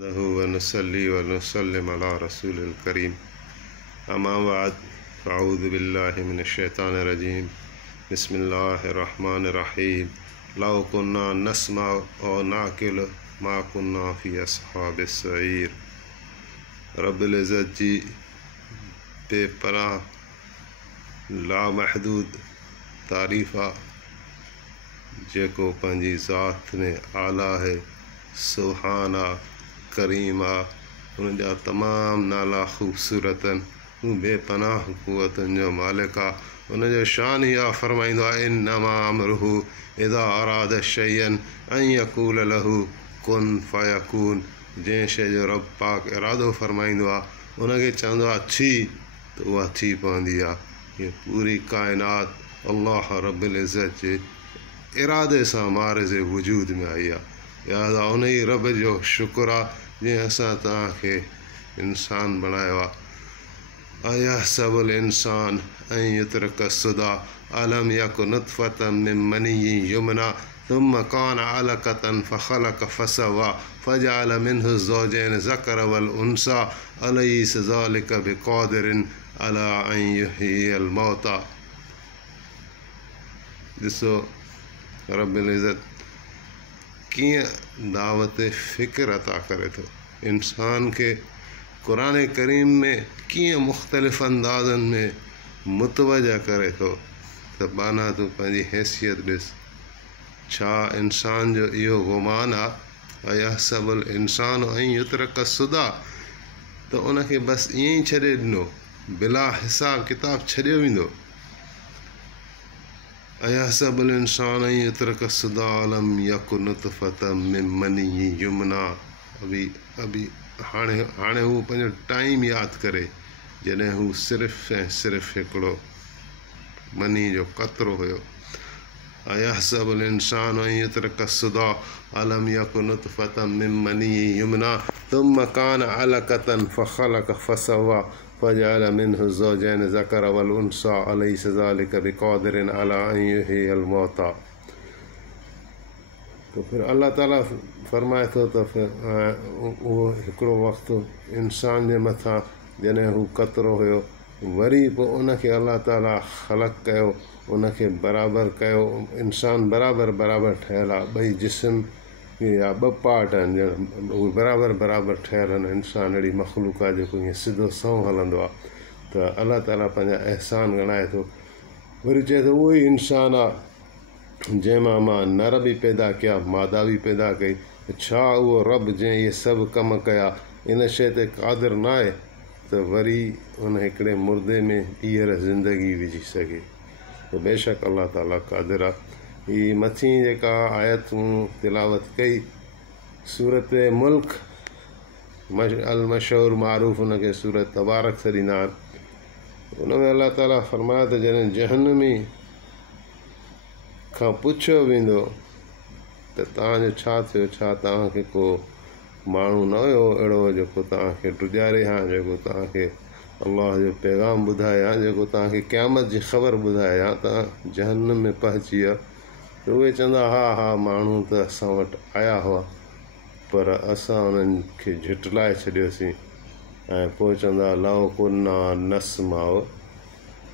वनुसल्ली वनुसल्लिम अला रसूलिल करीम अम्मा बाद अऊज़ु बिल्लाहि मिनश्शैतानिर रजीम बिस्मिल्लाहिर रहमानिर रहीम लौ कुन्ना नस्मअ औ नाक़िलु मा कुन्ना फ़ी अस्हाबिस सईर। रब्बुल इज़्ज़त जी बेपनाह लामहदूद तारीफ़ा जेको पंहिंजी ज़ात में आला है, सुहाना करीमा, उनजा तमाम नाला ख़ूबसूरत आहिनि। हू बेपनाह क़ुव्वतुनि जो मालिक आहे। उनजो शान इहा फ़रमाईंदो आहे इन्नमा अमरुहु इज़ा अरादा शयअन अन यक़ूल लहू कुन फ़यकून। जंहिं शइ जो रब पाक इरादो फ़रमाईंदो आहे उनखे चवंदो आहे थी त उहा थी पवंदी आहे। हीअ पूरी काइनात अल्लाह रब्बुल इज़्ज़त जे इरादे सां मारिज़ वजूद में आई आहे। लिहाज़ा उन ई रब जो शुक्र आहे जंहिं असां तव्हांखे इंसान बणायो आहे। अयहसबुल इंसान अन युत्रक सुदा अलम यकु नुतफ़तन मिन मनिय्यि युमना थुम्म कान अलक़तन फ़ख़लक़ फ़सव्वा फ़जअल मिन्हु ज़ौजैन ज़कर वल उन्सा अलैस ज़ालिक बिक़ादिरिन अला अन युह्यियल मौता। ॾिसो रब्बुल इज़्ज़त कीअं दावत फ़िक्र अता करे थो इंसान खे। क़ुरान करीम में कीअं मुख़्तलिफ़ अंदाज़नि में मुतवजा करे थो त बाना तूं पंहिंजी हैसियत ॾिस। छा इंसान जो इहो गुमान आहे अयहसबुल इंसान अन युत्रक सुदा त उनखे बसि ईअं ई छॾे ॾिनो, बिला हिसाब किताब छॾियो वेंदो। अयहसबुल इंसान अन युत्रक सुदा अलम यकु नुतफ़तन मिन मनिय्यि युमना। हाणे हू पंहिंजो टाइम यादि करे जॾहिं हू सिर्फ़ु ऐं सिर्फ़ु हिकिड़ो मनी जो क़तरो हुयो। अयहसबुल इंसान अन युत्रक सुदा अलम यकु नुतफ़तन मिन मनिय्यि युमना थुम्म कान अलक़तन फ़ख़लक़ फ़सव्वा फ़जअल मिन्हु ज़ौजैन ज़कर वल उन्सा अलैस ज़ालिक बिक़ादिरिन अला अन युह्यियल मौता। तो फिर अल्लाह ताला फ़रमाए थो त उहो हिकिड़ो वक़्तु इंसान जे मथां जॾहिं हू क़तरो हुयो, वरी पोइ उनखे अल्लाह ताला ख़लक़ कयो, उनखे बराबरि कयो। इंसान बराबरि ठहियलु आहे, ॿई जिस्म या ॿ पार्ट आहिनि उहे बराबरि ठहियलु आहिनि। इंसान अहिड़ी मख़लूक आहे जेको ईअं सिधो संहुं हलंदो आहे। त अल्लाह ताला पंहिंजा अहसान ॻणाए थो। वरी चए थो उहो ई इंसान आहे जंहिंमां मां नर बि पैदा कया, मादा बि पैदा कई। छा उहो रब जंहिं इहे सभु कम कया इन शइ ते क़ादिर न आहे त वरी उन हिकिड़े मुर्दे में ॿीहर ज़िंदगी विझी सघे? त बेशक अल्लाह ताला क़ादिर आहे। हीअ मथीं जेका आयत तिलावत कई सूरत मुल्क अल मशहूर मारूफ़ उनखे सूरत तबारक छॾींदा आहिनि। उन में अल्लाह ताला फ़रमायो त जॾहिं जहन्नमी खां पुछियो वेंदो त तव्हांजो छा थियो, छा तव्हांखे को माण्हू न हुयो अहिड़ो जेको तव्हांखे ड्रुॼारे हा, जेको तव्हांखे अल्लाह जो पैगाम ॿुधाए हा, जेको तव्हांखे क़यामत जी ख़बर ॿुधाए हा, तव्हां जहन्नम में पहुची विया? त उहे चवंदा हा माण्हू त असां वटि आया हुआ पर असां उन्हनि खे झुटलाए छॾियोसीं। ऐं पोइ चवंदा लौ कुन्ना नस्मअ,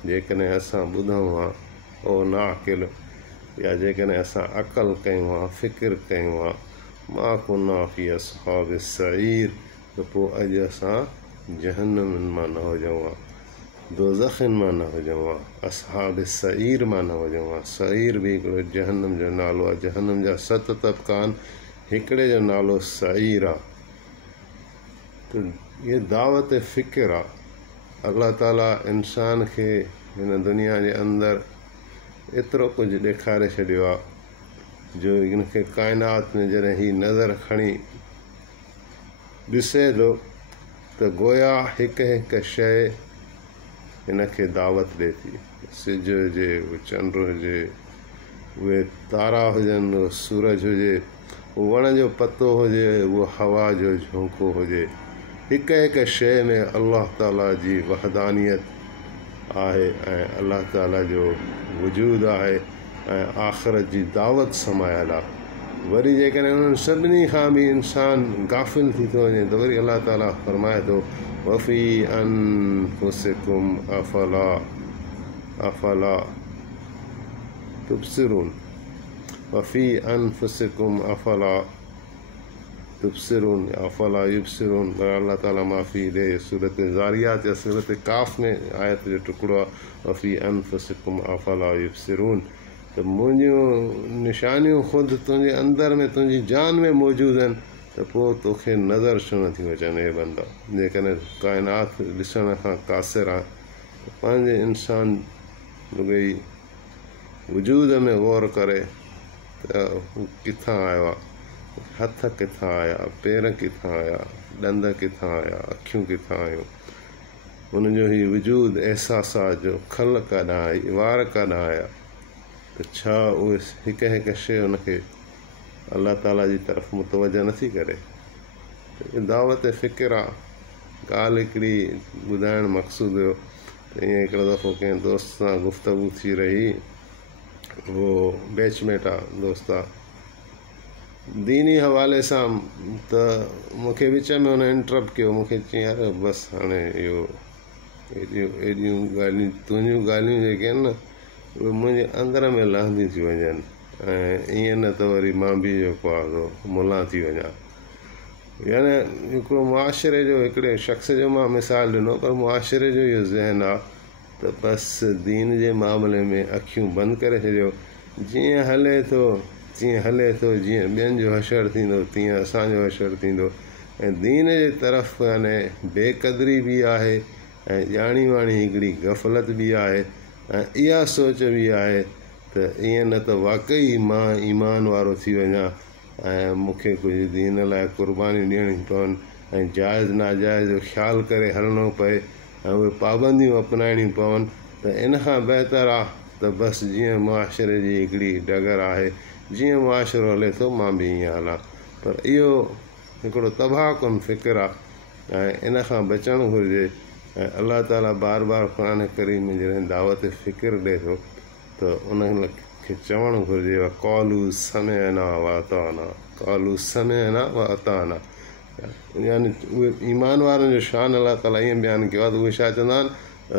जेकॾहिं असां ॿुधूं हा, ओ नाक़िल, या जेकॾहिं असां अक़ल कयूं हा, फ़िकिर कयूं हा, मा कुन्ना फ़ी अस्हाबिस सईर, त पोइ अॼु असां जहन्नमनि मां न हुजऊं हा, दोज़खनि मां न हुजऊं हा, अस्हाबिस सईर मां न हुजऊं हा। सईर बि हिकिड़ो जहन्नम जो नालो आहे। जहन्नम जा 7 तबक़ा आहिनि, हिकिड़े जो नालो सईर आहे। त इहा दावत फ़िक्र आहे। अल्लाह ताला इंसान खे हिन दुनिया जे अंदरि एतिरो कुझु ॾेखारे छॾियो आहे जो हिनखे काइनात में जॾहिं हीअ नज़र खणी ॾिसे थो त गोया हिकु शइ हिनखे दावत ॾिए थी। सिज हुजे, चंड हुजे, उहे तारा हुजनि, उहो सूरज हुजे, उहो वण जो पतो हुजे, उहो हवा जो झोंको हुजे, हिकु शइ में अल्लाह ताला जी वहदानियत आहे ऐं अल्लाह ताला जो वजूद आहे ऐं आख़िरत जी दावत समायल आहे। वरी जेकॾहिं उन्हनि सभिनी खां बि इंसान गाफ़िल थी थो वञे त वरी अलाह ताला फरमाए थो वफ़ी अनफुसिकुम अफला तुबसिरून वफ़ी अनफुसिकुम अफला तुबसिरून अफला युबसिरून। पर अल्लाह ताला माफ़ी ॾे। सूरत ज़ारियात या सूरत काफ़ में आयत जो टुकड़ो आहे वफ़ी अनफुसिकुम अफला युबसिरून। त मुंहिंजियूं निशानियूं ख़ुदि तुंहिंजे अंदर में तुंहिंजी जान में मौजूदु आहिनि त पोइ तोखे नज़र छो नथियूं अचनि। हे बंदा, जेकॾहिं काइनात ॾिसण खां क़ासिर आहे त पंहिंजे इंसान रुॻई वजूद में गौर करे त हू किथां आयो आहे, हथ किथां आया, पेर किथां आया, ॾंद किथां आया, अखियूं किथां आयूं, हुनजो ही वजूद अहसासात जो खल काॾां आई, वार काॾां आया, त छा उहे हिकु हिकु शइ हुनखे अलाह ताला जी तरफ़ मुतवजह नथी करे। दावत फ़िक्र आहे। ॻाल्हि हिकिड़ी ॿुधाइणु मक़सूदु हुयो त ईअं हिकिड़ो दफ़ो कंहिं दोस्त सां गुफ़्तगू थी रही। उहो बैचमेट आहे, दोस्त आहे, दीनी हवाले सां। त मूंखे विच में हुन इंटरप्ट कयो, मूंखे चई यार बसि हाणे इहो एॾियूं ॻाल्हियूं तुंहिंजियूं ॻाल्हियूं जेके आहिनि न उहे मुंहिंजे अंदर में लहंदियूं थी वञनि, ऐं ईअं न त वरी मां बि जेको आहे मुला थी वञा। यानी हिकिड़ो मुआशिरे जो हिकिड़े शख़्स जो मां मिसाल ॾिनो, पर मुआशिरे जो इहो ज़हन आहे त बसि दीन जे मामले में अखियूं बंदि करे छॾियो। जीअं हले थो तीअं हले थो, जीअं ॿियनि जो हशर थींदो तीअं असांजो हशर थींदो। ऐं दीन जे तरफ़ यानी बेक़दरी बि आहे ऐं ॼाणी वाणी हिकिड़ी गफ़लत बि आहे ऐं इहा सोच बि आहे त ईअं न त वाक़ई मां ईमान वारो थी वञा ऐं मूंखे कुझु दीन लाइ क़ुर्बानियूं ॾियणियूं पवनि ऐं जाइज़ नाजाइज़ जो ख़्यालु करे हलणो पए ऐं उहे पाबंदियूं अपनाइणियूं पवनि। त इन खां बहितर आहे त बसि जीअं मुआशिरे जी हिकिड़ी डगर आहे, जीअं मुआशिरो हले थो मां बि ईअं हलां। पर इहो हिकिड़ो तबाहकुन फ़िक्र आहे ऐं इन खां बचणु घुरिजे। ऐं अलाह ताला बार बार क़ुरान करीम में जॾहिं दावत फ़िक्र ॾिए थो त उन खे चवणु घुरिजे क़ौलू समिअना व अताअना, क़ौलू समिअना व अताअना। यानी उहे ईमान वारनि जो शान अलाह ताला ईअं बयानु कयो आहे त उहे छा चवंदा आहिनि,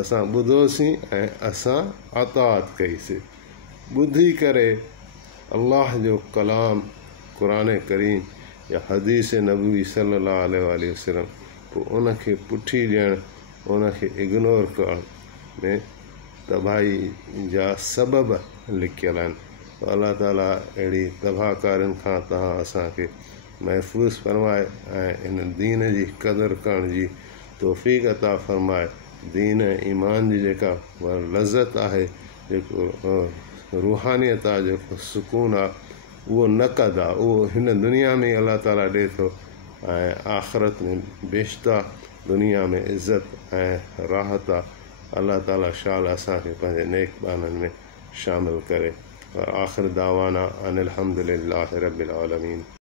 असां ॿुधोसीं ऐं असां अताअत कईसीं। ॿुधी करे अल्लाह जो कलाम क़ुरान करीम या हदीस नबवी सल्लल्लाहु अलैहि वसल्लम, पोइ उनखे पुठी ॾियणु, उनखे इग्नोर करण में तबाही जा सबब लिकियल आहिनि। अलाह ताला अहिड़ी तबाहकारियुनि खां तव्हां असांखे महफ़ूज़ फरमाए ऐं इन दीन जी क़दुरु करण जी तौफ़ीक़ अता फरमाए। दीन ईमान जी जेका लज़त आहे, जेको रूहानियत आहे, जेको सुकून आहे, उहो नक़द आहे, उहो हिन दुनिया में अलाह ताला ॾिए थो ऐं आख़िरत में बेशिता दुनिया में इज़त ऐं राहत आहे। अलाह ताला शाल असांखे पंहिंजे नेक बाननि में शामिल करे। आख़िर दावाना अनिल हम्दुलिल्लाहि रब्बिल आलमीन।